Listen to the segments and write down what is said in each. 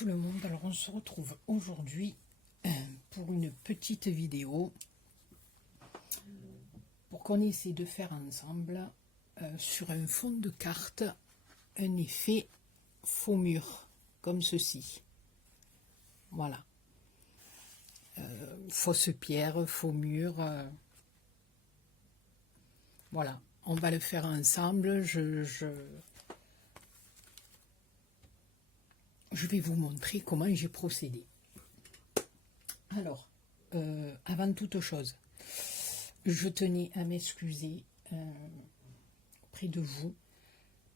tout le monde, alors on se retrouve aujourd'hui pour une petite vidéo pour qu'on essaie de faire ensemble sur un fond de carte un effet faux mur comme ceci. Voilà, fausse pierre, faux mur, voilà, on va le faire ensemble. Je vais vous montrer comment j'ai procédé. Alors, avant toute chose, je tenais à m'excuser auprès de vous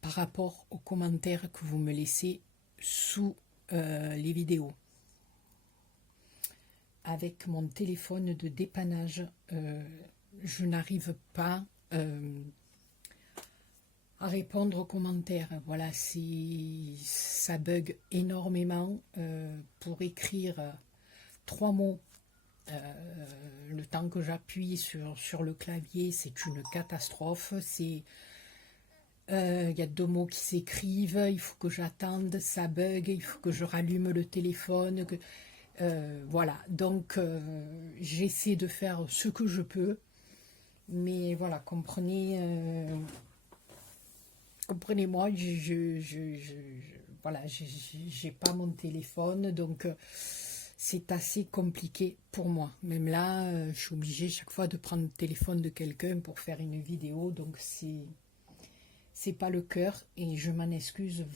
par rapport aux commentaires que vous me laissez sous les vidéos. Avec mon téléphone de dépannage, je n'arrive pas à répondre aux commentaires. Voilà, ça bug énormément. Pour écrire 3 mots, le temps que j'appuie sur le clavier, c'est une catastrophe. Il y a 2 mots qui s'écrivent, il faut que j'attende, ça bug, il faut que je rallume le téléphone. Voilà, donc j'essaie de faire ce que je peux, mais voilà, comprenez-moi, voilà, j'ai pas mon téléphone, donc c'est assez compliqué pour moi. Même là, je suis obligée chaque fois de prendre le téléphone de quelqu'un pour faire une vidéo, donc c'est pas le cœur, et je m'en excuse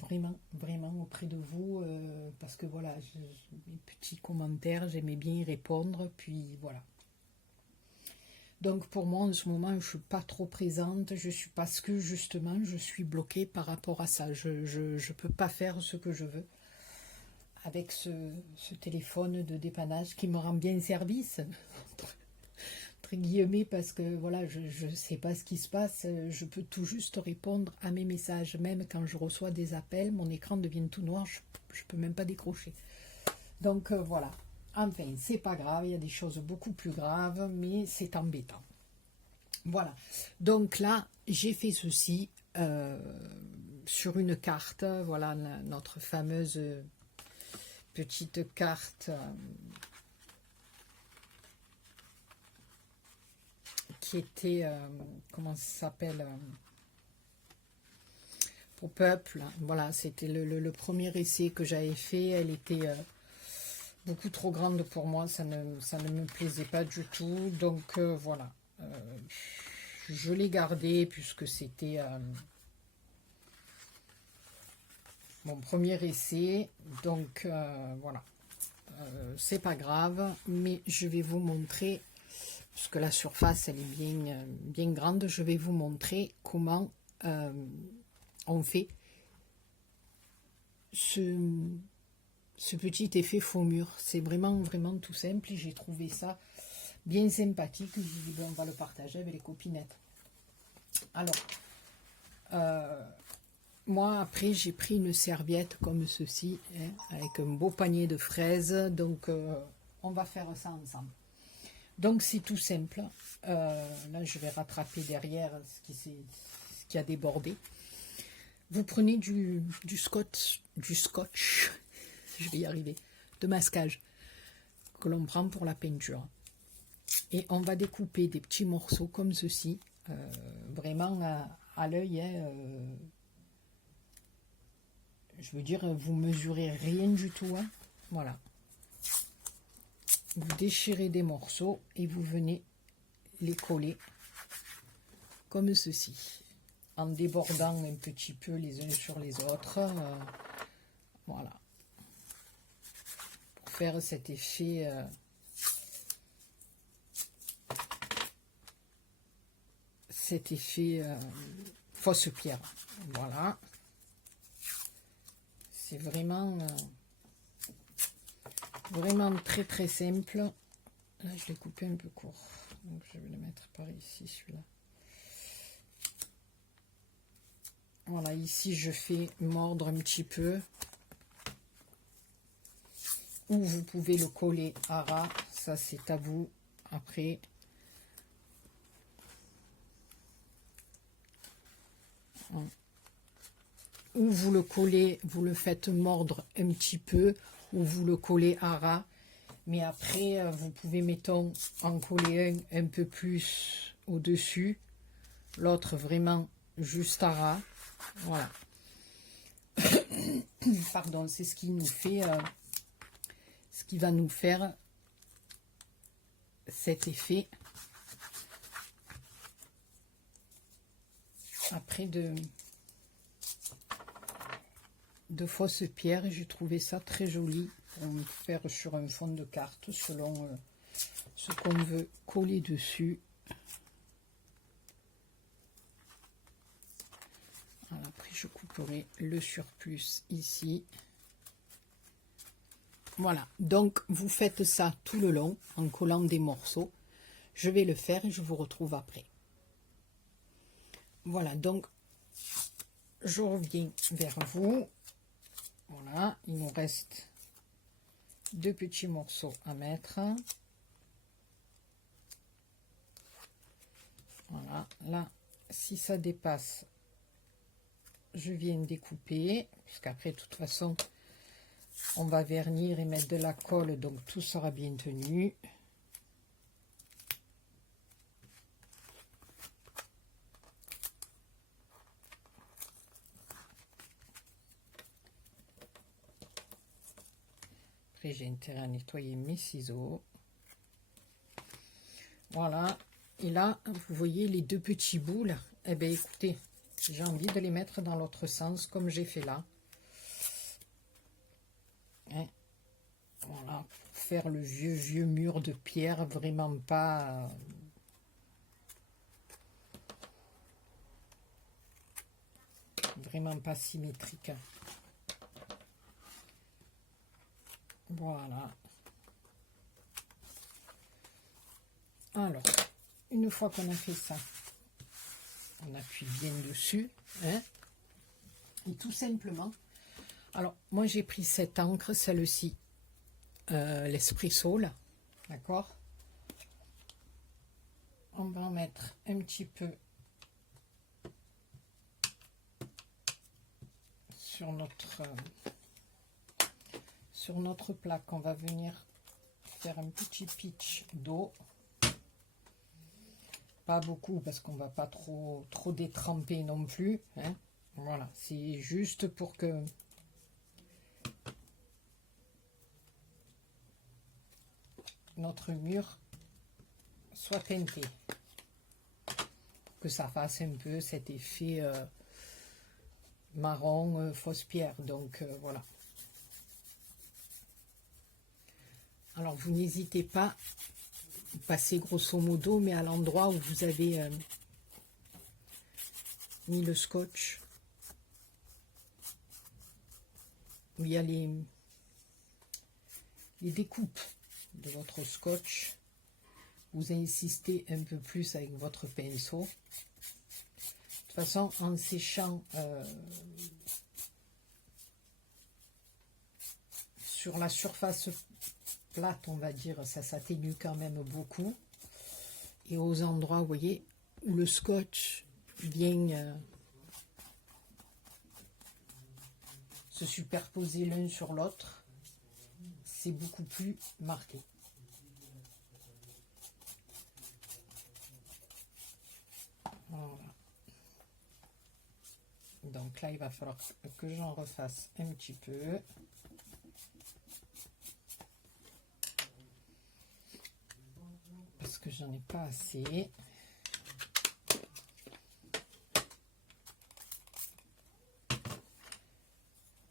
vraiment auprès de vous, parce que voilà, mes petits commentaires, j'aimais bien y répondre, puis voilà. Donc pour moi en ce moment je suis pas trop présente, parce que justement je suis bloquée par rapport à ça. Je peux pas faire ce que je veux avec ce téléphone de dépannage qui me rend bien service entre guillemets, parce que voilà, je sais pas ce qui se passe, je peux tout juste répondre à mes messages. Même quand je reçois des appels, mon écran devient tout noir, je peux même pas décrocher. Donc voilà. Enfin, c'est pas grave, il y a des choses beaucoup plus graves, mais c'est embêtant. Voilà. Donc là, j'ai fait ceci sur une carte. Voilà, notre fameuse petite carte qui était, comment ça s'appelle, pour peuple. Voilà, c'était le premier essai que j'avais fait. Elle était beaucoup trop grande pour moi, ça ne me plaisait pas du tout, donc voilà, je l'ai gardé puisque c'était mon premier essai, donc voilà, c'est pas grave, mais je vais vous montrer, parce que la surface elle est bien grande, je vais vous montrer comment on fait ce petit effet faux mur. C'est vraiment tout simple, et j'ai trouvé ça bien sympathique. Je dis bon, on va le partager avec les copinettes. Alors moi après j'ai pris une serviette comme ceci, hein, avec un beau panier de fraises, donc on va faire ça ensemble. Donc c'est tout simple. Là je vais rattraper derrière ce qui a débordé. Vous prenez du scotch, je vais y arriver, de masquage, que l'on prend pour la peinture. Et on va découper des petits morceaux comme ceci, vraiment à l'œil. Hein, je veux dire, vous mesurez rien du tout. Hein, voilà. Vous déchirez des morceaux et vous venez les coller comme ceci, en débordant un petit peu les uns sur les autres. Voilà. Faire cet effet fausse pierre. Voilà, c'est vraiment très simple. Là je l'ai coupé un peu court, donc je vais le mettre par ici, celui-là. Voilà, ici je fais mordre un petit peu, ou vous pouvez le coller à ras, ça c'est à vous après. Ou vous le collez, vous le faites mordre un petit peu, ou vous le collez à ras. Mais après, vous pouvez, mettons, en coller un peu plus au-dessus, l'autre vraiment juste à ras. Voilà. Pardon, c'est ce qui nous fait, ce qui va nous faire cet effet. Après de fausses pierres, j'ai trouvé ça très joli pour faire sur un fond de carte selon ce qu'on veut coller dessus. Alors après, je couperai le surplus ici. Voilà, donc vous faites ça tout le long en collant des morceaux. Je vais le faire et je vous retrouve après. Voilà, donc je reviens vers vous. Voilà, il nous reste 2 petits morceaux à mettre. Voilà, là, si ça dépasse, je viens découper, parce qu'après, de toute façon, on va vernir et mettre de la colle, donc tout sera bien tenu. Après, j'ai intérêt à nettoyer mes ciseaux. Voilà. Et là, vous voyez les 2 petits bouts là. Eh bien, écoutez, j'ai envie de les mettre dans l'autre sens, comme j'ai fait là. Hein? Voilà, pour faire le vieux mur de pierre, vraiment pas... vraiment pas symétrique. Voilà. Alors, une fois qu'on a fait ça, on appuie bien dessus. Hein, et tout simplement, alors moi j'ai pris cette encre, celle-ci, l'Esprit Saule, d'accord. On va en mettre un petit peu sur notre plaque. On va venir faire un petit pitch d'eau. Pas beaucoup parce qu'on va pas trop détremper non plus. Hein. Voilà, c'est juste pour que notre mur soit teinté. Que ça fasse un peu cet effet marron fausse pierre. Donc voilà. Alors vous n'hésitez pas, vous passez grosso modo, mais à l'endroit où vous avez mis le scotch, où il y a les découpes de votre scotch, vous insistez un peu plus avec votre pinceau. De toute façon, en séchant sur la surface plate, on va dire, ça s'atténue quand même beaucoup. Et aux endroits, vous voyez, où le scotch vient se superposer l'un sur l'autre, c'est beaucoup plus marqué. Voilà. Donc là, il va falloir que j'en refasse un petit peu. Parce que j'en ai pas assez.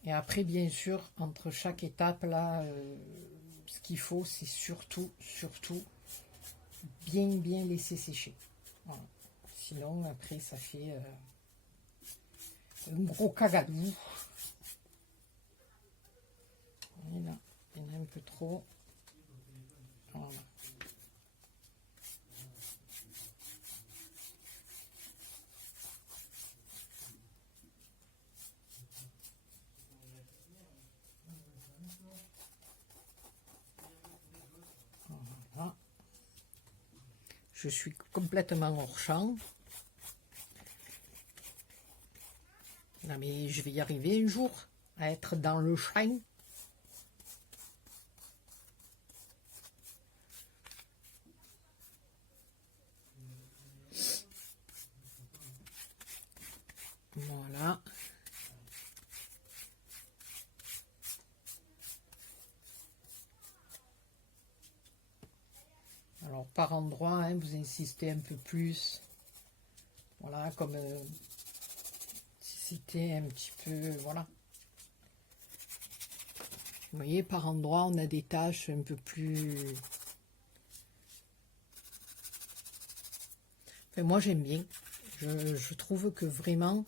Et après, bien sûr, entre chaque étape, là, ce qu'il faut, c'est surtout bien laisser sécher. Voilà. Sinon, après, ça fait un gros cagadou. Et là, il y en a un peu trop. Voilà. Voilà. Je suis complètement hors champ. Non mais je vais y arriver un jour à être dans le champ. par endroit, hein, vous insistez un peu plus. Voilà, comme si c'était un petit peu, voilà. Vous voyez, par endroit, on a des taches un peu plus... Enfin, moi, j'aime bien. Je trouve que vraiment,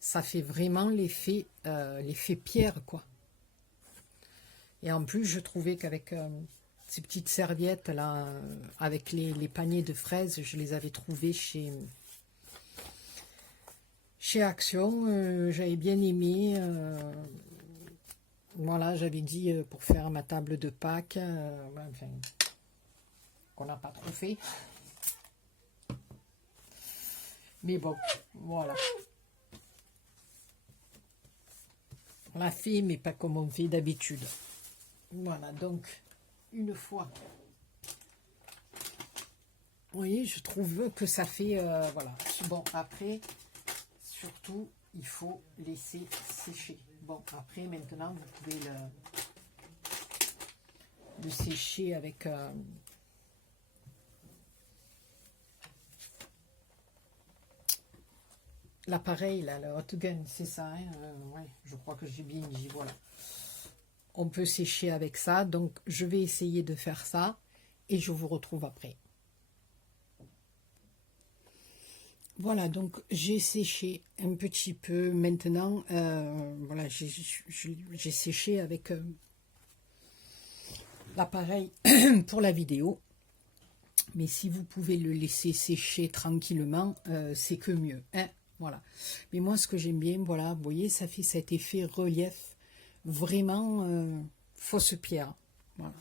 ça fait vraiment l'effet pierre, quoi. Et en plus, je trouvais qu'avec ces petites serviettes, là, avec les paniers de fraises, je les avais trouvées chez Action. J'avais bien aimé... voilà, j'avais dit pour faire ma table de Pâques, enfin, qu'on n'a pas trop fait. Mais bon, voilà. On l'a fait, mais pas comme on fait d'habitude. Voilà, donc, une fois. Vous voyez, je trouve que ça fait... voilà. Bon, après, surtout, il faut laisser sécher. Bon, après, maintenant, vous pouvez le sécher avec... l'appareil, là, le hot gun, c'est ça, hein, ouais, je crois que j'ai bien dit, voilà. On peut sécher avec ça, donc je vais essayer de faire ça, et je vous retrouve après. Voilà, donc j'ai séché un petit peu, maintenant, voilà, j'ai séché avec l'appareil pour la vidéo, mais si vous pouvez le laisser sécher tranquillement, c'est que mieux, hein. Voilà. Mais moi, ce que j'aime bien, voilà, vous voyez, ça fait cet effet relief, vraiment fausse pierre. Voilà.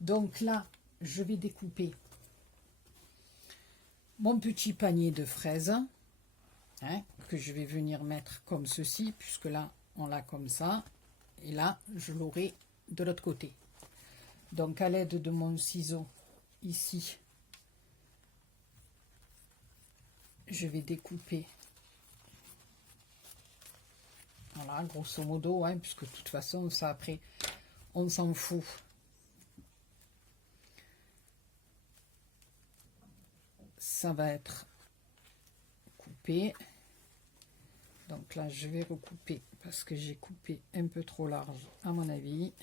Donc là, je vais découper mon petit panier de fraises, hein, que je vais venir mettre comme ceci, puisque là, on l'a comme ça. Et là, je l'aurai de l'autre côté. Donc, à l'aide de mon ciseau, ici, je vais découper. Voilà, grosso modo, hein, puisque de toute façon, ça après, on s'en fout. Ça va être coupé. Donc là, je vais recouper parce que j'ai coupé un peu trop large, à mon avis.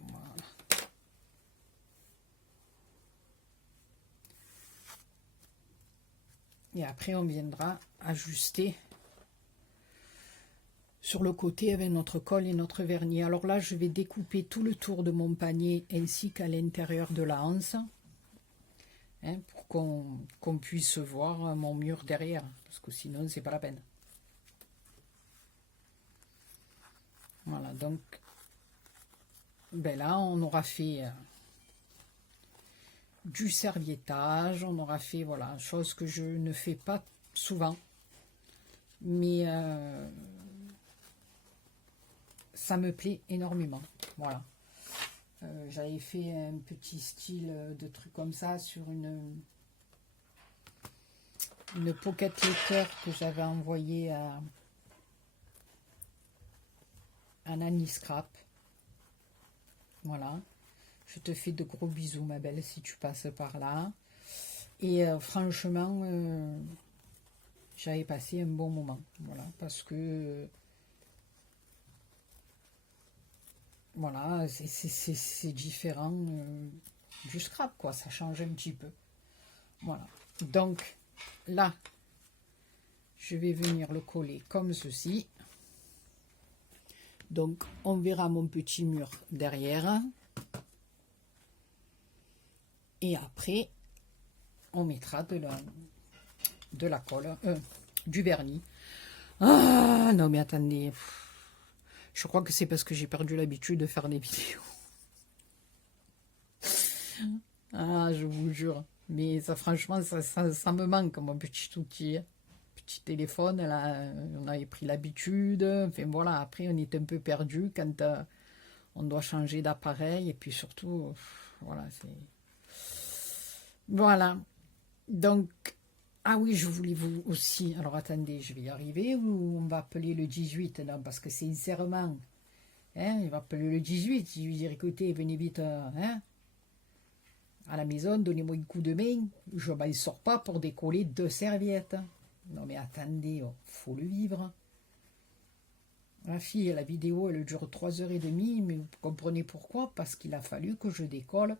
Voilà. Et après, on viendra ajuster sur le côté avec notre colle et notre vernis. Alors là, je vais découper tout le tour de mon panier ainsi qu'à l'intérieur de la anse, hein, pour qu'on puisse voir mon mur derrière, parce que sinon, c'est pas la peine. Voilà, donc, ben là, on aura fait... du serviettage, on aura fait, voilà, chose que je ne fais pas souvent, mais ça me plaît énormément, voilà. J'avais fait un petit style de truc comme ça sur une pocket letter que j'avais envoyée à Nanny Scrap, voilà. Je te fais de gros bisous, ma belle, si tu passes par là. Et franchement, j'avais passé un bon moment. Voilà, parce que... voilà, c'est différent du scrap, quoi. Ça change un petit peu. Voilà. Donc, là, je vais venir le coller comme ceci. Donc, on verra mon petit mur derrière. Et après, on mettra de la colle, du vernis. Ah, non mais attendez. Je crois que c'est parce que j'ai perdu l'habitude de faire des vidéos. Ah, je vous jure. Mais ça, franchement, ça me manque, mon petit outil. Petit téléphone, là, on avait pris l'habitude. Enfin voilà, après, on est un peu perdu quand on doit changer d'appareil. Et puis surtout, voilà, c'est... Voilà, donc, ah oui, je voulais vous aussi, alors attendez, je vais y arriver, ou on va appeler le 18, non, parce que sincèrement, Hein, il va appeler le 18. Je lui dire, écoutez, venez vite hein, à la maison, donnez-moi un coup de main. Je ne sors pas pour décoller 2 serviettes. Non mais attendez, oh, faut le vivre. La fille, la vidéo, elle dure 3h30, mais vous comprenez pourquoi? Parce qu'il a fallu que je décolle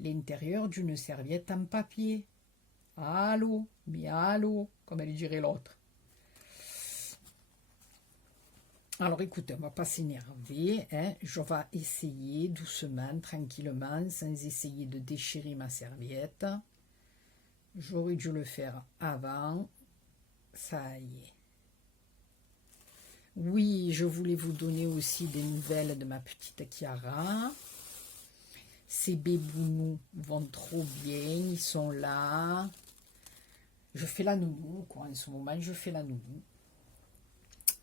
l'intérieur d'une serviette en papier. Allô, mais allô, comme elle dirait l'autre. Alors écoutez, on ne va pas s'énerver, hein. Je vais essayer doucement, tranquillement, sans essayer de déchirer ma serviette. J'aurais dû le faire avant. Ça y est. Oui, je voulais vous donner aussi des nouvelles de ma petite Chiara. Ces bébounous vont trop bien, ils sont là. Je fais la nounou, quoi, en ce moment, je fais la nounou.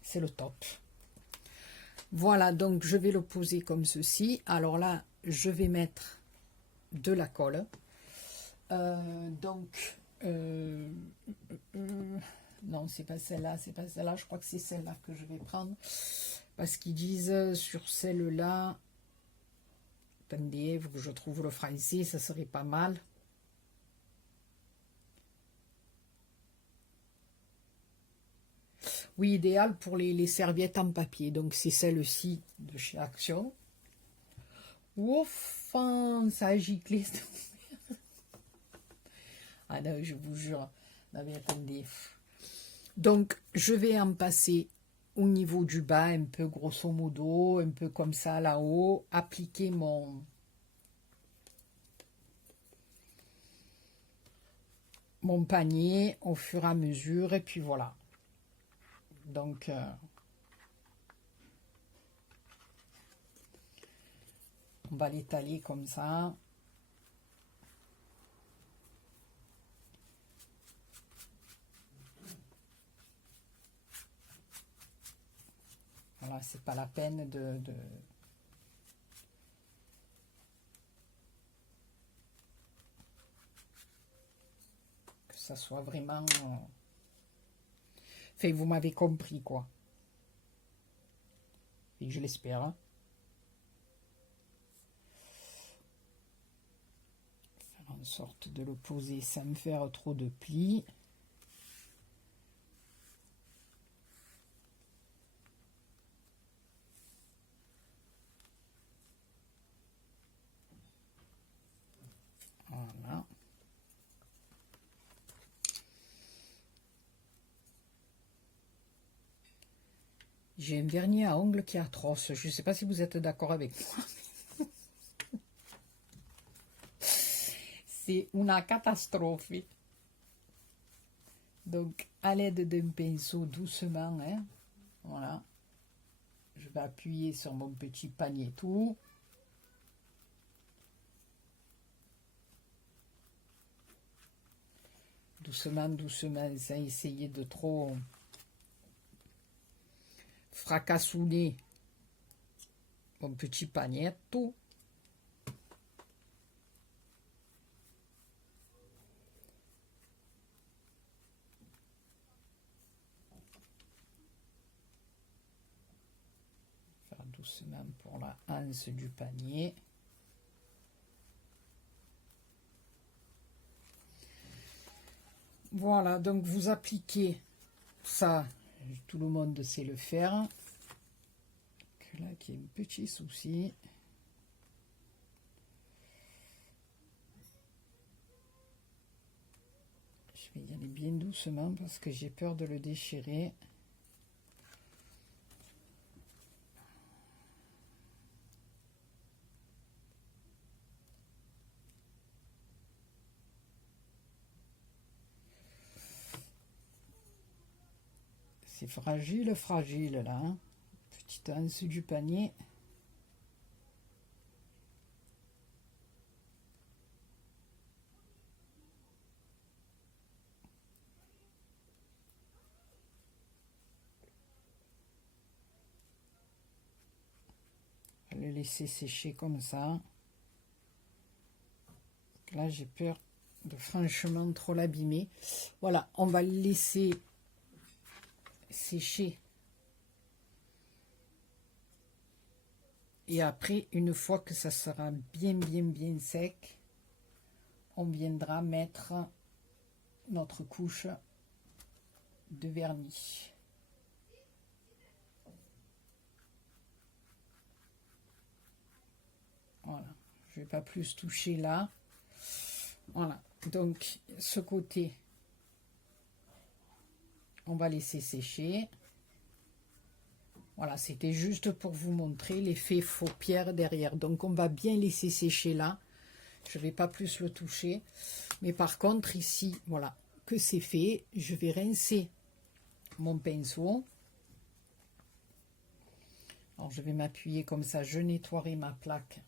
C'est le top. Voilà, donc je vais le poser comme ceci. Alors là, je vais mettre de la colle. Non, c'est pas celle-là, c'est pas celle-là. Je crois que c'est celle-là que je vais prendre. Parce qu'ils disent sur celle-là... Attendez, il faut que je trouve le français, ça serait pas mal. Oui, idéal pour les serviettes en papier. Donc c'est celle-ci de chez Action. Ouf, ça a giclé. Ah non, je vous jure. Non mais attendez. Donc je vais en passer au niveau du bas, un peu grosso modo, un peu comme ça là-haut, appliquer mon panier au fur et à mesure, et puis voilà. Donc on va l'étaler comme ça. Voilà, c'est pas la peine que ça soit vraiment... Enfin, vous m'avez compris, quoi. Et je l'espère. Hein. Faire en sorte de le poser sans me faire trop de plis. Voilà. J'ai un vernis à ongles qui est atroce. Je ne sais pas si vous êtes d'accord avec moi. C'est une catastrophe. Donc, à l'aide d'un pinceau, doucement, hein, voilà. Je vais appuyer sur mon petit panier tout. Doucement, doucement, sans essayer de trop fracassouler mon petit panier tout. Faire doucement pour la anse du panier. Voilà, donc vous appliquez ça, tout le monde sait le faire. Que là, qu'il y a un petit souci. Je vais y aller bien doucement parce que j'ai peur de le déchirer. C'est fragile, fragile là. Hein. Petite anse du panier. Le laisser sécher comme ça. Là, j'ai peur de franchement trop l'abîmer. Voilà, on va le laisser sécher Et après, une fois que ça sera bien sec, on viendra mettre notre couche de vernis. Voilà, je ne vais pas plus toucher là. Voilà, donc ce côté, on va laisser sécher. Voilà, c'était juste pour vous montrer l'effet faux pierre derrière. Donc on va bien laisser sécher là. Je ne vais pas plus le toucher. Mais par contre ici, voilà, que c'est fait, je vais rincer mon pinceau. Alors je vais m'appuyer comme ça, je nettoierai ma plaque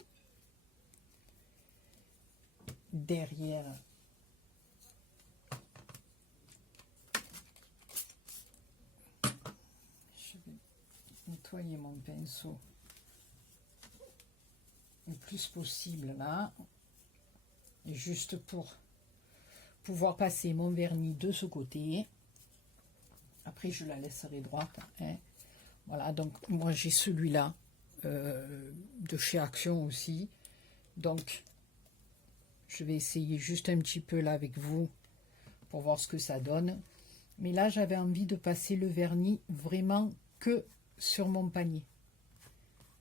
derrière. Je vais nettoyer mon pinceau le plus possible là. Et juste pour pouvoir passer mon vernis de ce côté. Après je la laisserai droite, hein. Voilà, donc moi j'ai celui-là de chez Action aussi. Donc je vais essayer juste un petit peu là avec vous pour voir ce que ça donne. Mais là j'avais envie de passer le vernis vraiment que sur mon panier,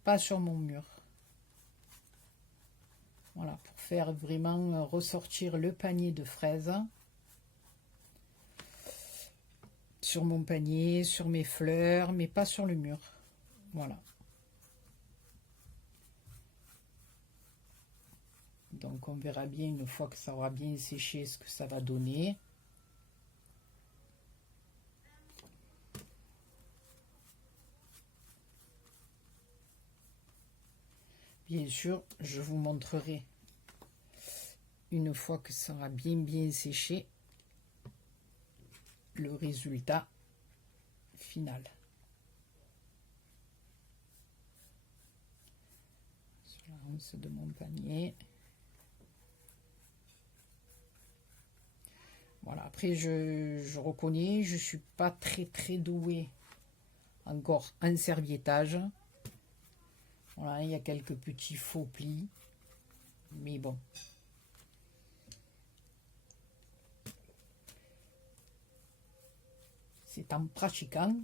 pas sur mon mur. Voilà, pour faire vraiment ressortir le panier de fraises sur mon panier, sur mes fleurs, mais pas sur le mur. Voilà. Donc on verra bien une fois que ça aura bien séché ce que ça va donner. Bien sûr, je vous montrerai une fois que ça aura bien séché le résultat final. Sur la ronce de mon panier. Voilà, après je reconnais, je suis pas très douée encore en serviettage. Voilà, il y a quelques petits faux plis, mais bon. C'est en pratiquant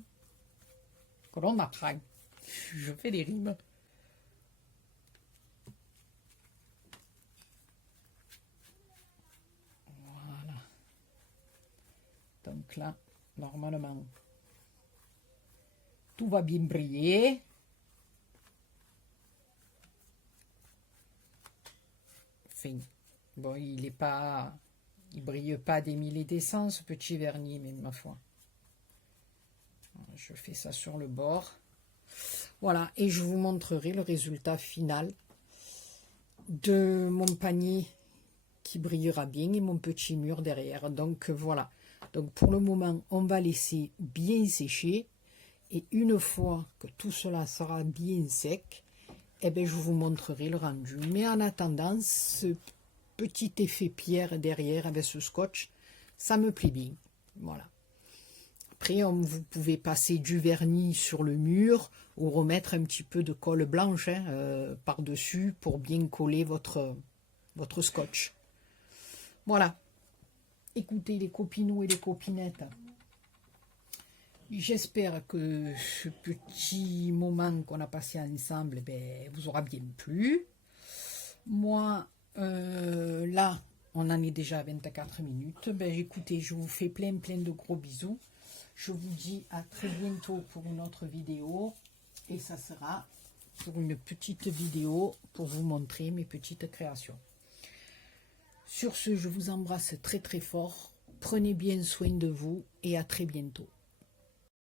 que l'on apprend. Je fais des rimes. Voilà. Donc là, normalement, tout va bien briller. Enfin, bon, il brille pas des mille et des cents, ce petit vernis, mais ma foi. Je fais ça sur le bord. Voilà, et je vous montrerai le résultat final de mon panier qui brillera bien et mon petit mur derrière. Donc voilà. Donc pour le moment, on va laisser bien sécher. Et une fois que tout cela sera bien sec, eh bien, je vous montrerai le rendu. Mais en attendant, ce petit effet pierre derrière avec ce scotch, ça me plaît bien. Voilà. Après, vous pouvez passer du vernis sur le mur ou remettre un petit peu de colle blanche par-dessus pour bien coller votre scotch. Voilà. Écoutez les copinous et les copinettes. J'espère que ce petit moment qu'on a passé ensemble vous aura bien plu. Moi, là, on en est déjà à 24 minutes. Écoutez, je vous fais plein de gros bisous. Je vous dis à très bientôt pour une autre vidéo. Et ça sera pour une petite vidéo pour vous montrer mes petites créations. Sur ce, je vous embrasse très fort. Prenez bien soin de vous et à très bientôt.